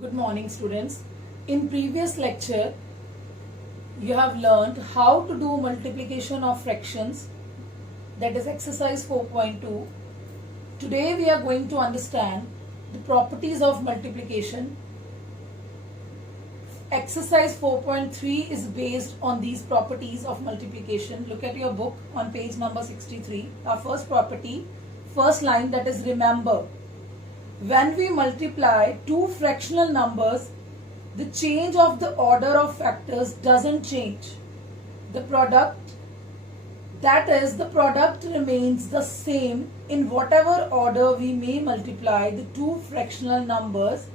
Good morning, students. In previous lecture, you have learned how to do multiplication of fractions, that is exercise 4.2. Today we are going to understand the properties of multiplication. Exercise 4.3 is based on these properties of multiplication. Look at your book on page number 63. Our first property, first line, that is remember. When we multiply two fractional numbers, the change of the order of factors doesn't change. The product, that is, the product remains the same in whatever order we may multiply the two fractional numbers.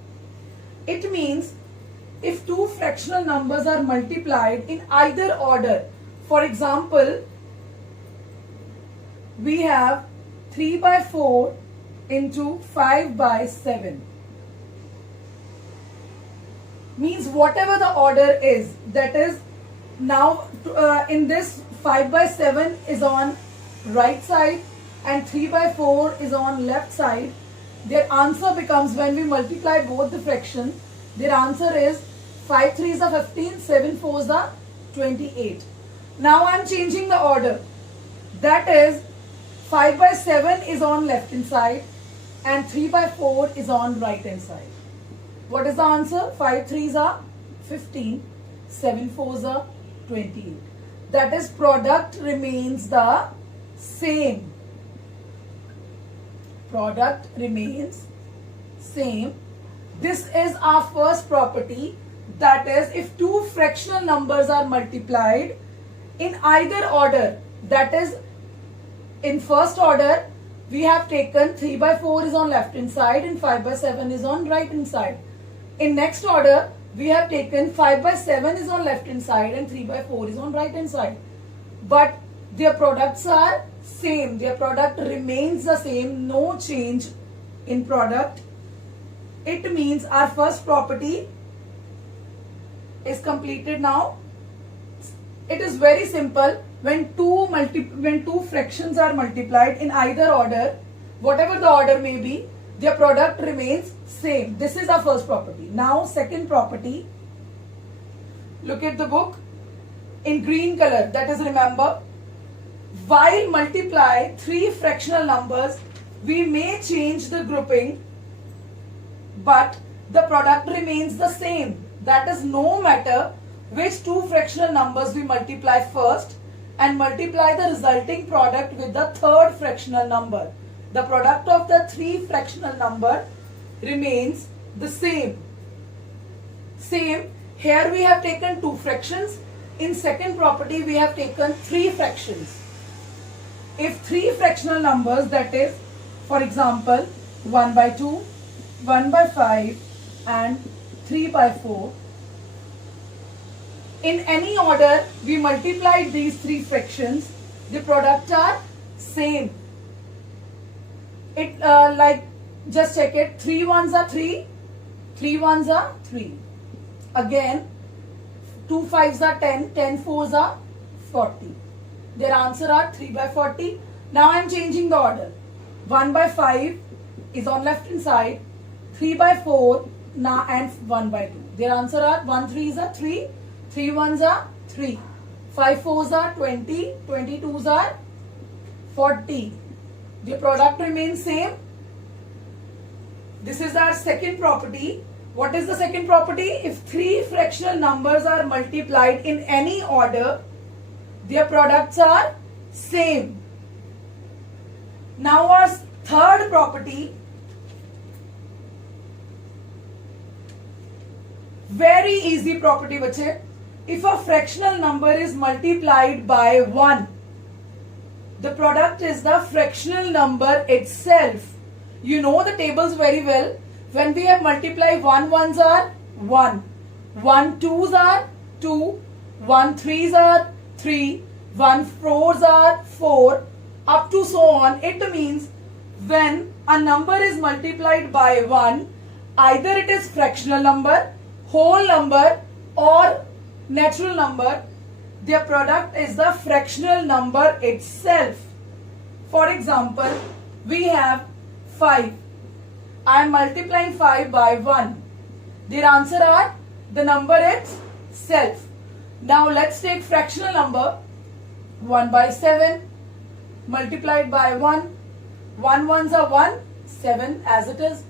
It means if two fractional numbers are multiplied in either order, for example, we have 3 by 4 into 5 by 7. Means whatever the order is, that is, now in this 5 by 7 is on right side and 3 by 4 is on left side. Their answer becomes, when we multiply both the fractions, their answer is 5 3s are 15, 7 4s are 28. Now I am changing the order. That is, 5 by 7 is on left hand side and 3 by 4 is on right hand side. What is the answer? 5 3s are 15, 7 4s are 28. That is, product remains the same. Product remains same. This is our first property. That is, if two fractional numbers are multiplied in either order, that is, in first order, we have taken 3 by 4 is on left hand side and 5 by 7 is on right hand side. In next order, we have taken 5 by 7 is on left hand side and 3 by 4 is on right hand side. But their products are same. Their product remains the same. No change in product. It means our first property is completed now. It is very simple. When two fractions are multiplied in either order, whatever the order may be, their product remains same. This is our first property. Now second property. Look at the book in green color. That is, remember, while multiply three fractional numbers, we may change the grouping, but the product remains the same. That is, no matter which two fractional numbers we multiply first and multiply the resulting product with the third fractional number, the product of the three fractional number remains the same. Same. Here we have taken two fractions. In second property, we have taken three fractions. If three fractional numbers, that is, for example, 1 by 2, 1 by 5 and 3 by 4, in any order we multiplied these three fractions, the product are same. It like, just check it, 3 1s are 3, 3 1s are 3. Again, 2 5s are 10, 10 4s are 40. Their answer are 3 by 40. Now I am changing the order. 1 by 5 is on left hand side, 3 by 4 now and 1 by 2. Their answer are 1 3s are 3, 3 1s are 3, 5 4s are 20, 22s are 40. The product remains same. This is our second property. What is the second property? If three fractional numbers are multiplied in any order, their products are same. Now our third property, very easy property, bache. If a fractional number is multiplied by 1, the product is the fractional number itself. You know the tables very well. When we have multiplied 1 1s are 1, 1 2s are 2, 1 3s are 3, 1 4s are 4, up to so on. It means when a number is multiplied by 1, either it is fractional number, whole number or natural number, their product is the fractional number itself. For example, we have 5. I am multiplying 5 by 1. Their answer are the number itself. Now let's take fractional number 1 by 7 multiplied by 1. 1 ones are 1, 7 as it is.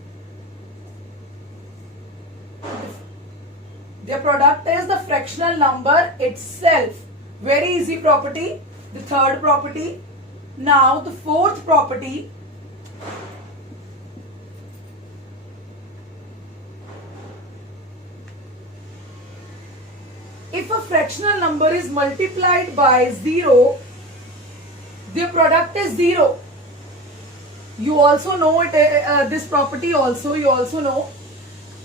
Their product is the fractional number itself. Very easy property. The third property. Now the fourth property. If a fractional number is multiplied by 0, their product is 0. You also know it. This property also you also know.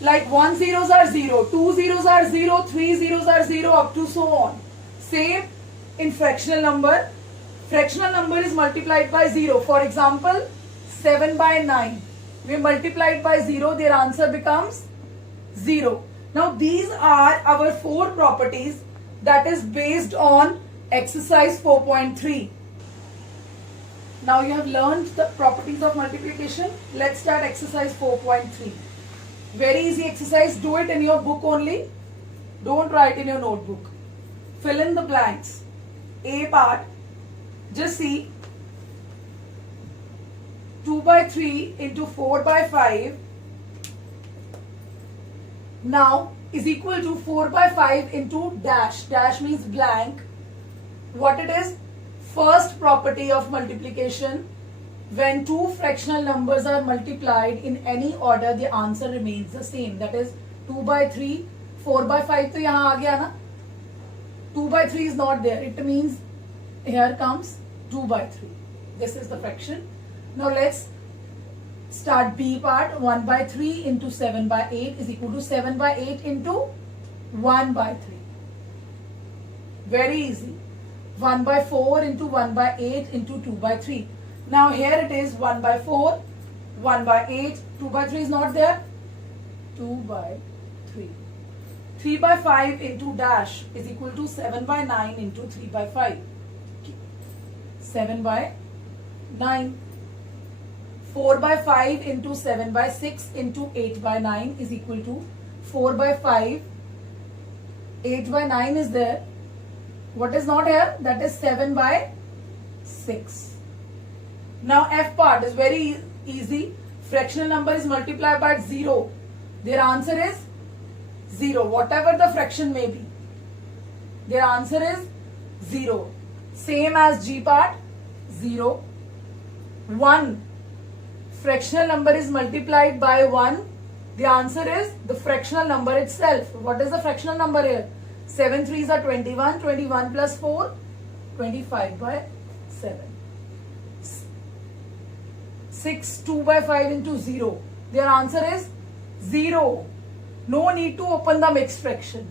Like 1 zeros are 0, 2 zeros are 0, 3 zeros are 0 up to so on. Same in fractional number. Fractional number is multiplied by 0. For example, 7 by 9. We multiplied by 0, their answer becomes 0. Now these are our 4 properties that is based on exercise 4.3. Now you have learned the properties of multiplication. Let's start exercise 4.3. Very easy exercise. Do it in your book only. Don't write in your notebook. Fill in the blanks. A part. Just see. 2 by 3 into 4 by 5 now is equal to 4 by 5 into dash. Dash means blank. What it is? First property of multiplication. When two fractional numbers are multiplied in any order, the answer remains the same. That is 2 by 3, 4 by 5 तो यहाँ आ गया ना. 2 by 3 is not there. It means here comes 2 by 3. This is the fraction. Now let's start B part. 1 by 3 into 7 by 8 is equal to 7 by 8 into 1 by 3. Very easy. 1 by 4 into 1 by 8 into 2 by 3. Now here it is 1 by 4, 1 by 8, 2 by 3 is not there. 2 by 3. 3 by 5 into dash is equal to 7 by 9 into 3 by 5. 7 by 9. 4 by 5 into 7 by 6 into 8 by 9 is equal to 4 by 5. 8 by 9 is there. What is not here? That is 7 by 6. Now F part is very easy. Fractional number is multiplied by 0. Their answer is 0. Whatever the fraction may be. Their answer is 0. Same as G part. 0. 1. Fractional number is multiplied by 1. The answer is the fractional number itself. What is the fractional number here? 7 3s are 21. 21 plus 4. 25 by 7. 6 2 by 5 into 0. Their answer is 0. No need to open the mixed fraction.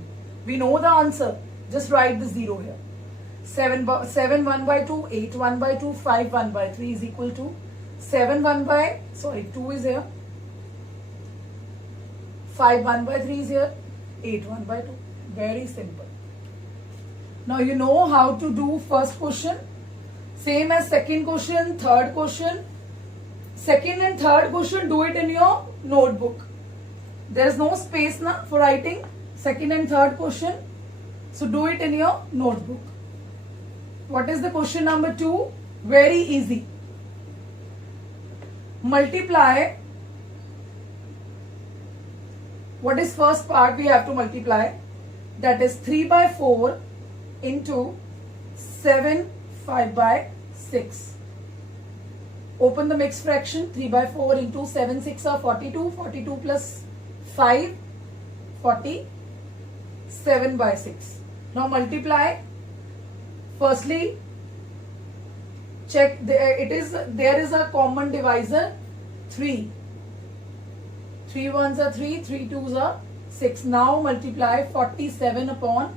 We know the answer. Just write the 0 here. 7 1 by 2, 8 1 by 2, 5 1 by 3 is equal to 7 1 by, 2 is here. 5 1 by 3 is here. 8 1 by 2. Very simple. Now you know how to do first question. Same as second question, third question. Second and third question, do it in your notebook. There is no space na for writing second and third question. So do it in your notebook. What is the question number 2? Very easy. Multiply. What is first part we have to multiply? That is 3 by 4 into 7 5 by 6. Open the mixed fraction. 3 by 4 into 7 6 are 42. 42 plus 5 47 by 6. Now multiply. Firstly, check there is a common divisor 3. 3 ones are 3, 3 twos are 6. Now multiply 47 upon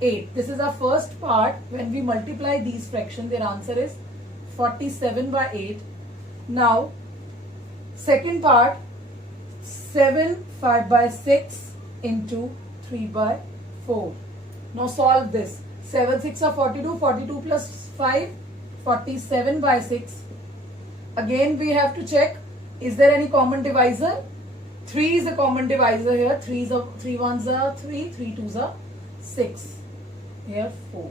8. This is our first part. When we multiply these fractions, their answer is 47 by 8. Now, second part, 7 5 by 6 into 3 by 4. Now solve this. 7 6 are 42. 42 plus 5, 47 by 6. Again we have to check, is there any common divisor? 3 is a common divisor here. 3 ones are 3, 3 twos are 6. Here 4.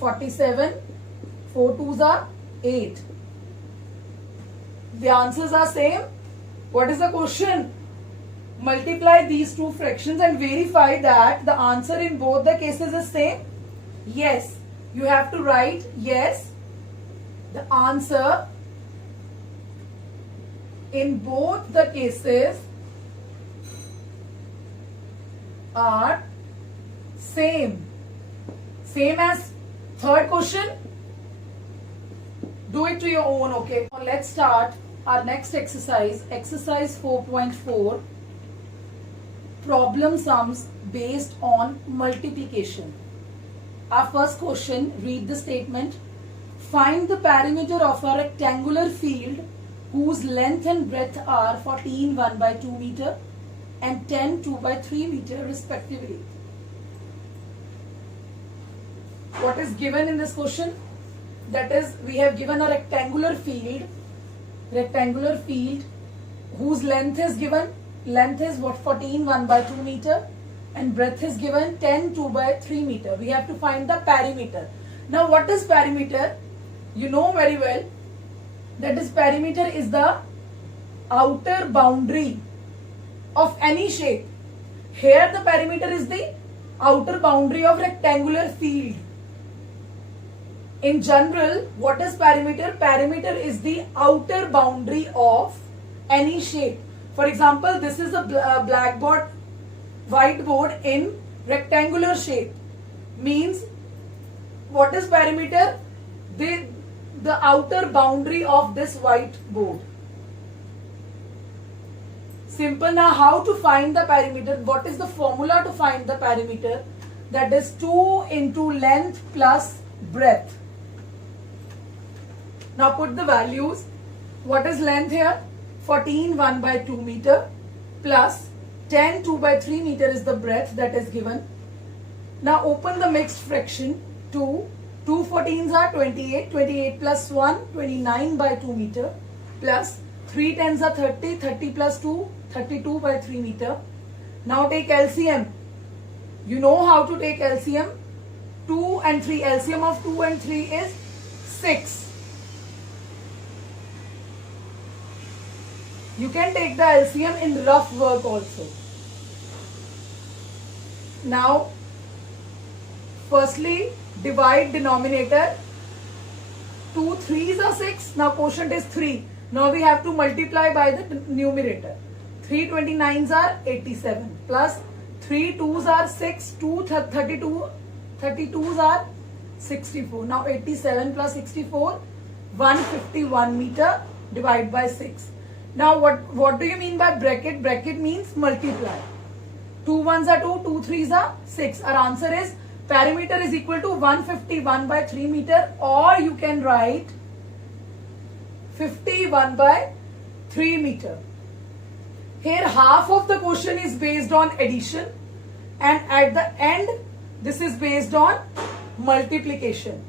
47, 4 twos are 8. The answers are same. What is the question? Multiply these two fractions and verify that the answer in both the cases is same. Yes. You have to write yes. The answer in both the cases are same. Same as third question. Do it to your own, okay? Now let's start our next exercise. Exercise 4.4. Problem sums based on multiplication. Our first question, read the statement. Find the perimeter of a rectangular field whose length and breadth are 14 1 by 2 meter and 10 2 by 3 meter respectively. What is given in this question? That is, we have given a rectangular field whose length is given. Length is what? 14 1 by 2 meter and breadth is given 10 2 by 3 meter. We have to find the perimeter. Now what is perimeter? You know very well that is perimeter is the outer boundary of any shape. Here the perimeter is the outer boundary of rectangular field. In general, what is perimeter? Perimeter is the outer boundary of any shape. For example, this is a blackboard, whiteboard in rectangular shape. Means, what is perimeter? The outer boundary of this whiteboard. Simple. Now, how to find the perimeter? What is the formula to find the perimeter? That is 2 into length plus breadth. Now put the values. What is length here? 14 1 by 2 meter plus 10 2 by 3 meter is the breadth that is given. Now open the mixed fraction. 2 14s are 28. 28 plus 1, 29 by 2 meter plus 3 10s are 30. 30 plus 2, 32 by 3 meter. Now take LCM. You know how to take LCM. 2 and 3. LCM of 2 and 3 is 6. You can take the LCM in rough work also. Now, firstly, divide denominator. 2 3s are 6. Now, quotient is 3. Now, we have to multiply by the numerator. 3 29s are 87. Plus 3 2s are 6. 2 32. 32s are 64. Now, 87 plus 64, 151 meter. Divide by 6. Now, what do you mean by bracket? Bracket means multiply. 2 1s are 2, 2 3s are 6. Our answer is perimeter is equal to 151 by 3 meter, or you can write 51 by 3 meter. Here half of the question is based on addition and at the end this is based on multiplication.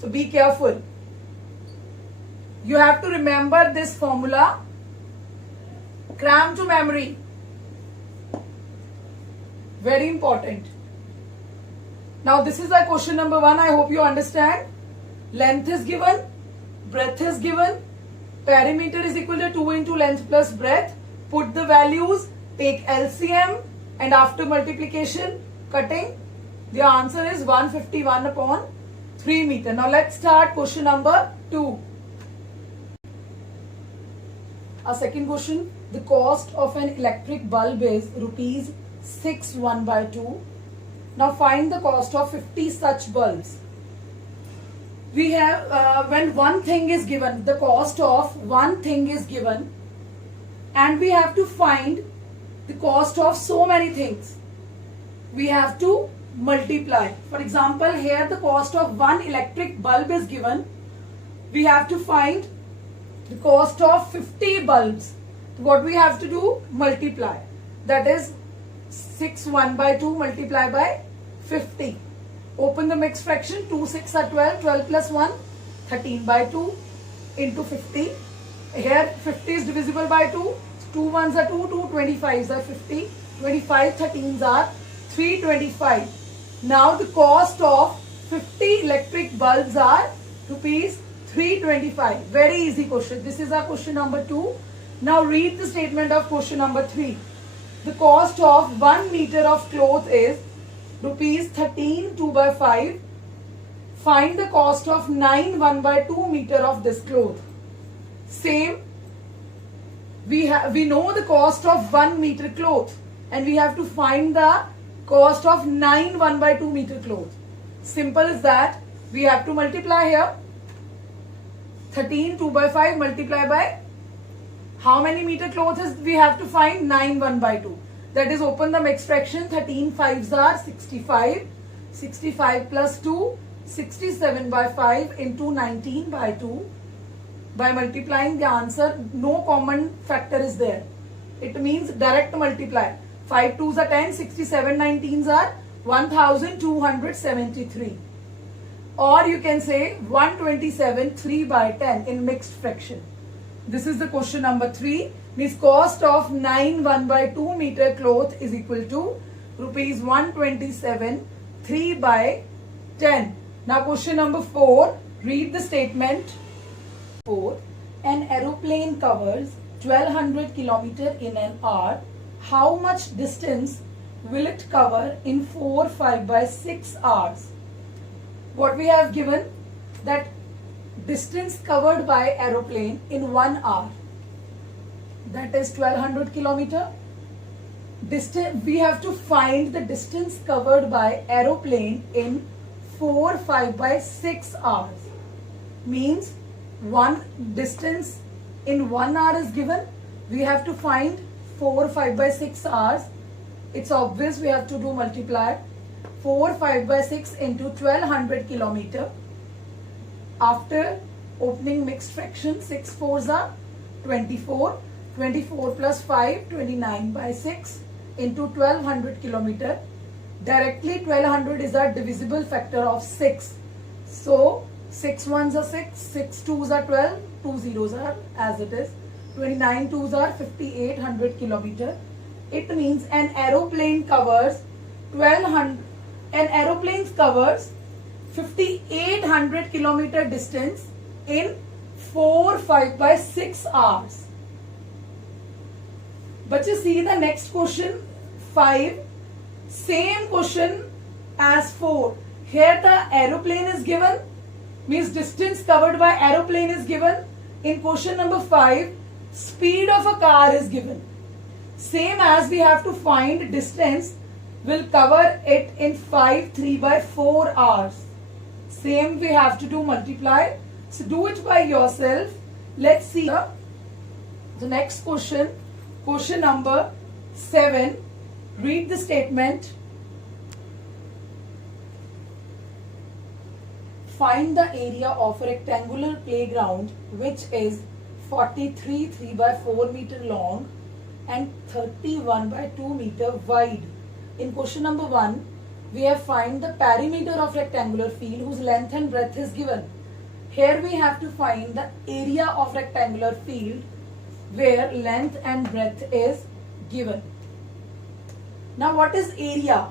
So be careful. You have to remember this formula. Cram to memory. Very important. Now this is our question number 1. I hope you understand. Length is given. Breadth is given. Perimeter is equal to 2 into length plus breadth. Put the values. Take LCM. And after multiplication, cutting, the answer is 151 upon 3 meter. Now let's start question number 2. Our second question. The cost of an electric bulb is rupees 6 1 by 2. Now find the cost of 50 such bulbs. We have, when one thing is given, the cost of one thing is given, and we have to find the cost of so many things. We have to multiply. For example, here the cost of one electric bulb is given. We have to find the cost of 50 bulbs. What we have to do? Multiply. That is 6 1 by 2 multiply by 50. Open the mixed fraction. 2 6 are 12. 12 plus 1, 13 by 2 into 50. Here 50 is divisible by 2. 2 ones are 2, 2 25s are 50, 25 13s are 325. Now the cost of 50 electric bulbs are rupees 325. Very easy question. This is our question number 2. Now read the statement of question number 3. The cost of 1 meter of cloth is rupees 13 2 by 5. Find the cost of 9 1 by 2 meter of this cloth. Same. We know the cost of 1 meter cloth and we have to find the cost of 9 1 by 2 meter cloth. Simple as that. We have to multiply here. 13 2 by 5 multiply by how many meter cloth is we have to find? 9 1 by 2. That is, open the mixed fraction. 13 5s are 65. 65 plus 2, 67 by 5 into 19 by 2. By multiplying the answer, no common factor is there. It means direct multiply. 5 2s are 10, 67 19s are 1273. Or you can say 127 3 by 10 in mixed fraction. This is the question number 3. Means cost of 9 1 by 2 meter cloth is equal to rupees 127 3 by 10. Now question number 4. Read the statement. 4. An aeroplane covers 1200 km in an hour. How much distance will it cover in 4 5 by 6 hours? What we have given, that distance covered by aeroplane in 1 hour, that is 1200 km. We have to find the distance covered by aeroplane in 4 5 by 6 hours. Means one distance in 1 hour is given. We have to find 4 5 by 6 hours. It's obvious we have to do multiply. 4 5 by 6 into 1200 km. After opening mixed fraction, 6 4s are 24. 24 plus 5, 29 by 6 into 1200 km. Directly 1200 is our divisible factor of 6. So 6 1s are 6, 6 2s are 12, 2 zeros are as it is. 29 2s are 5800 km. It means an aeroplane covers 5800 km distance in 4 5 by 6 hours. But you see the next question 5, same question as 4. Here the aeroplane is given, means distance covered by aeroplane is given. In question number 5, speed of a car is given. Same as we have to find distance, will cover it in 5 3 by 4 hours. Same we have to do multiply. So do it by yourself. Let's see the next question. Question number 7. Read the statement. Find the area of a rectangular playground which is 43 3 by 4 meter long and 31 by 2 meter wide. In question number 1, we have find the perimeter of rectangular field whose length and breadth is given. Here we have to find the area of rectangular field where length and breadth is given. Now what is area?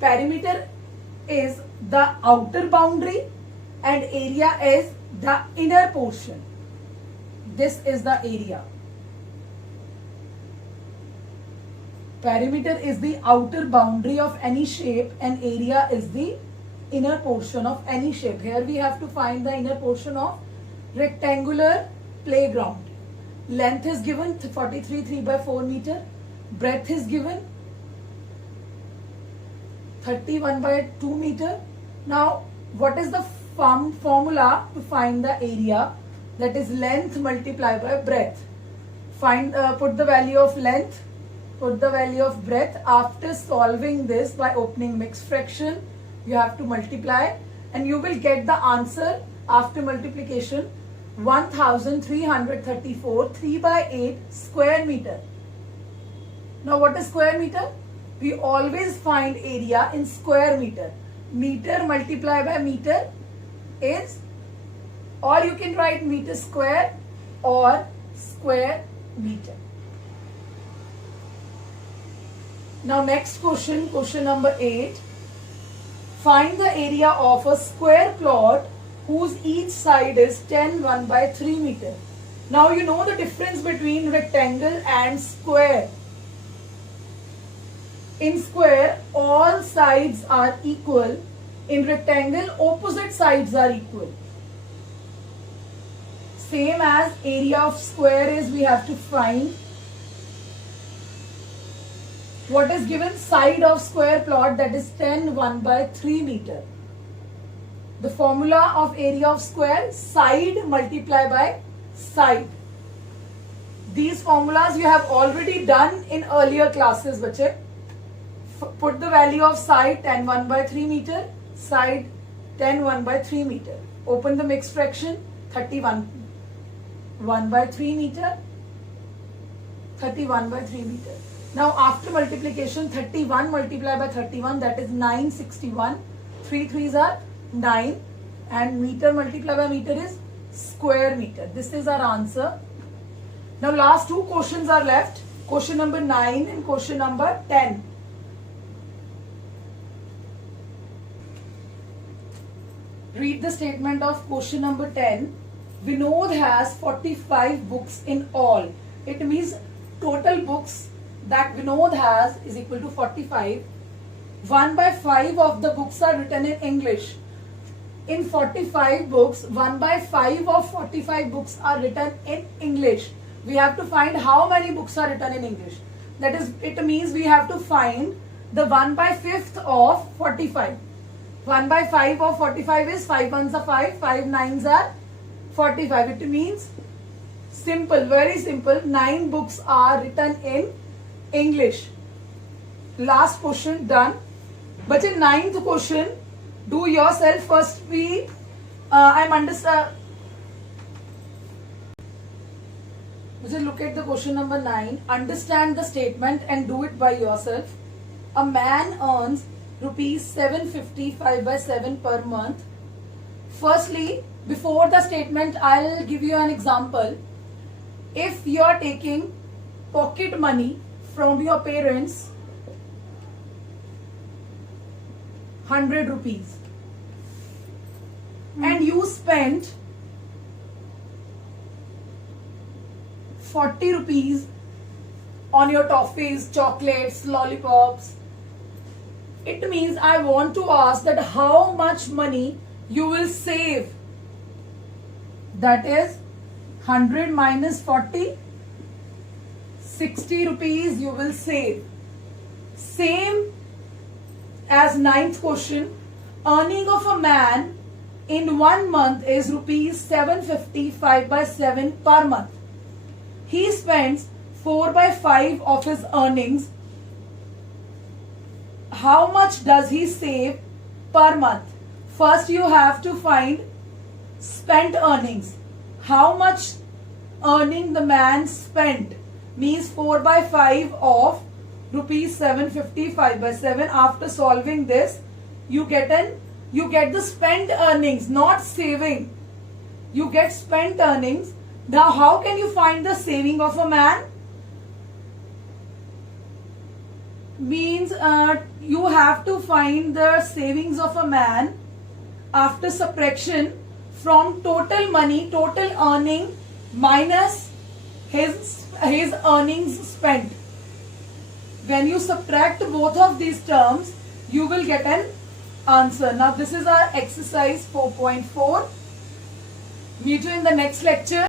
Perimeter is the outer boundary and area is the inner portion. This is the area. Perimeter is the outer boundary of any shape and area is the inner portion of any shape. Here we have to find the inner portion of rectangular playground. Length is given 43 3 by 4 meter. Breadth is given 31 by 2 meter. Now what is the formula to find the area? That is length multiplied by breadth. Put the value of length, put the value of breadth. After solving this by opening mixed fraction, you have to multiply and you will get the answer after multiplication 1334 3 by 8 square meter. Now what is square meter? We always find area in square meter. Meter multiplied by meter is, or you can write meter square or square meter. Now next question, question number 8. Find the area of a square plot whose each side is 10 1 by 3 meter. Now you know the difference between rectangle and square. In square, all sides are equal. In rectangle, opposite sides are equal. Same as area of square is, we have to find what is given side of square plot, that is 10 1 by 3 meter. The formula of area of square, side multiply by side. These formulas you have already done in earlier classes, bache. Put the value of side 10 1 by 3 meter, side 10 1 by 3 meter. Open the mixed fraction, 31 1 by 3 meter, 31 by 3 meter. Now after multiplication, 31 multiplied by 31, that is 961. 3 3s are 9, and meter multiplied by meter is square meter. This is our answer. Now last two questions are left. Question number 9 and question number 10. Read the statement of question number 10. Vinod has 45 books in all. It means total books that Vinod has is equal to 45. 1 by 5 of the books are written in English. In 45 books, 1 by 5 of 45 books are written in English. We have to find how many books are written in English. That is, it means we have to find the 1 by 5th of 45. 1 by 5 of 45 is 5 ones are 5, 5 nines are 45. It means simple, very simple. 9 books are written in English. Last question done. But in 9th question, do yourself first. I'm understand. Just look at the question number 9. Understand the statement and do it by yourself. A man earns rupees 755 by 7 per month. Firstly, before the statement, I'll give you an example. If you are taking pocket money from your parents, 100 rupees, and you spent 40 rupees on your toffees, chocolates, lollipops, it means I want to ask that how much money you will save. That is 100 minus 40, 60 rupees you will save. Same as 9th question. Earning of a man in 1 month is rupees 755 by 7 per month. He spends 4 by 5 of his earnings. How much does he save per month? First you have to find spent earnings. How much earning the man spent means 4 by 5 of rupees 755 by 7. After solving this, you get the spent earnings, not saving. You get spent earnings. Now how can you find the saving of a man? Means you have to find the savings of a man after subtraction from total money, total earning minus his earnings spent. When you subtract both of these terms, you will get an answer. Now this is our exercise 4.4. Meet you in the next lecture.